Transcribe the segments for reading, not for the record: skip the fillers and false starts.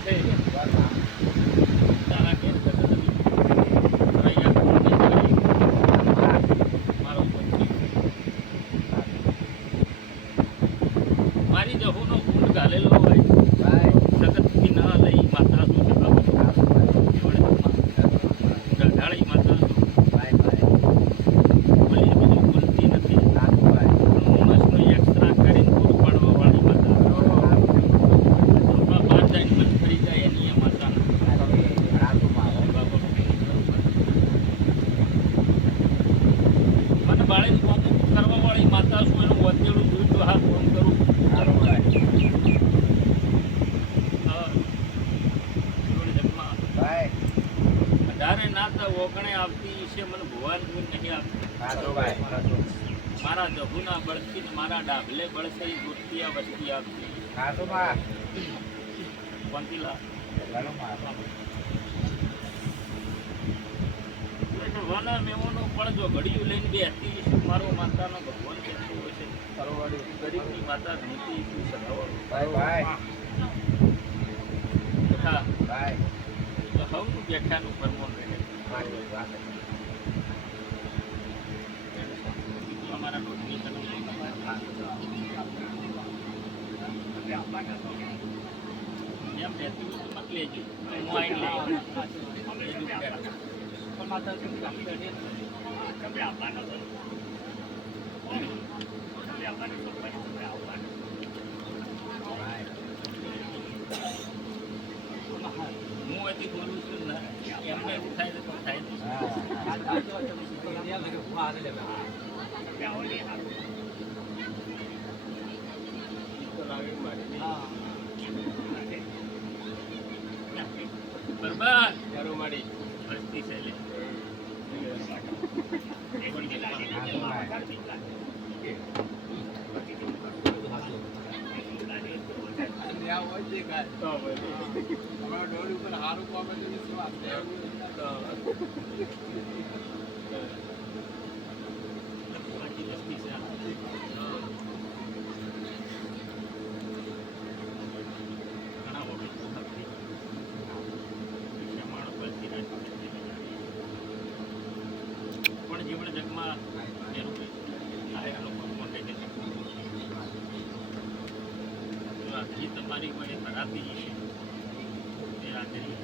છે મારી જહુનો ગુણ ઘાલેલો હોય જગતથી ના લઈ માતા શું ઢાળી માતા બોલી બધું બોલતી નથી માણસનો એક્સ્ટ્રા કરીને પૂરું પાડવા વાળી માતા બહાર જઈને બંધ કરી જાય એની માતા મને બાળીને કામ કરવા વાળી માતા શું એનું વધેલું જોયું તો હા ફોન કરું વધારે ના તો ઓગણે આવતી છે મને ભગવાન નહીં આપતી મારા જહુના બળથી ને મારા ડાભલે બળશે એ ગુરતિયા વસ્તી આપતી કોંતીલા વાના મેમોનો પણ જો ઘડિયું લઈને બેસતી મારો માતાનો ભગવાન કહેતું હોય છે ગરીબની માતા નીતિ શું સખાવડું તથા હવનું વ્યાખ્યાનું પરમોન રહે અમારા રોજની જેમ રહેતું મત લેજો હું આવીને લઈ માતા હું એથી બોલું છું ને એમને એવું થાય તો થાય બરબાદ ચારો માડી વસ્તી છે લે જીવન જગમાં તમારી કોઈ ખરાબી છે એ હાજરી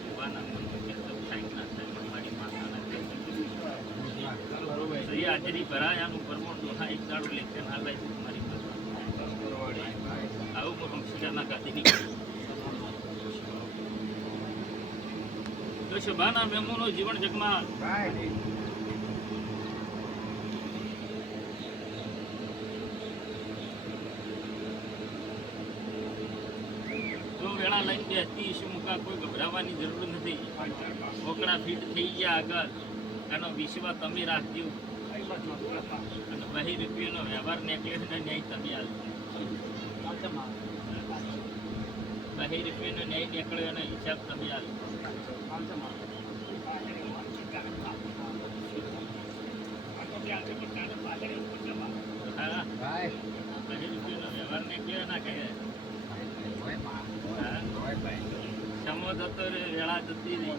યુવાના થાય ના થાય મારી માતાના એ હાજરી ભરાયાનું પરમોણ દોહા એક દાડું લેખન હાલવાય છે મારી માતા આવું પણ શિકાના ગાતી નીકળી તો શોભાના મેમોનો જીવન જગમાં વેળા લઈને બેસતી ઈસુ મુકા કોઈ ગભરાવાની જરૂર નથી ઓકડા ફીટ થઈ ગયા આગળ એનો વિશ્વાસ તમે રાખજો અને બહી રૂપિયાનો વ્યવહાર નેકલેસ ને ન્યાય તમે આવજો બહી રૂપિયાનો ન્યાય નીકળ્યો એનો હિસાબ તમે આવજો હા બહી રૂપિયાનો વ્યવહાર નીકળ્યો ના કહે સમો જતો રે વેળા જતી રહી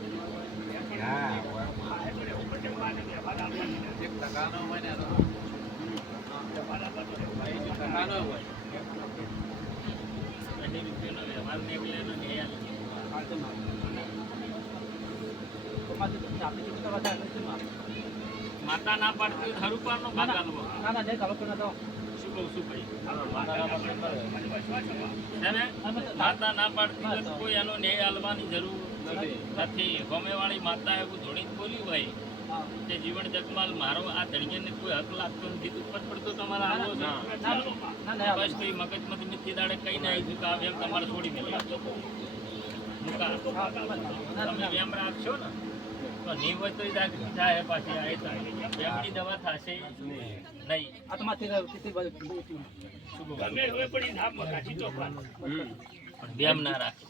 વ્યવહાર નીકળેલો માતા ના પાડતી હરુપાર નો ભાગ આલવો શું કહું છું ભાઈ માતા ના પાડતી તો કોઈ એનો ન્યાય આલવાની જરૂર નથી ગમેવાળી માતા એવું ધોળીને બોલ્યું હોય કે જીવન જગમાલ મારો આ ધણીને કોઈ હક લાગતો નથી દુઃખ પડતો તમારા આવો બસ કઈ મગજમાંથી મીઠી દાડે કઈ ના આવી ચુકા એમ તમારે છોડી મેળવી તમે એમ રાખશો ને તો નહીં હોય તો થાય પાછી આ એમની દવા થશે નહીં બેમ ના રાખે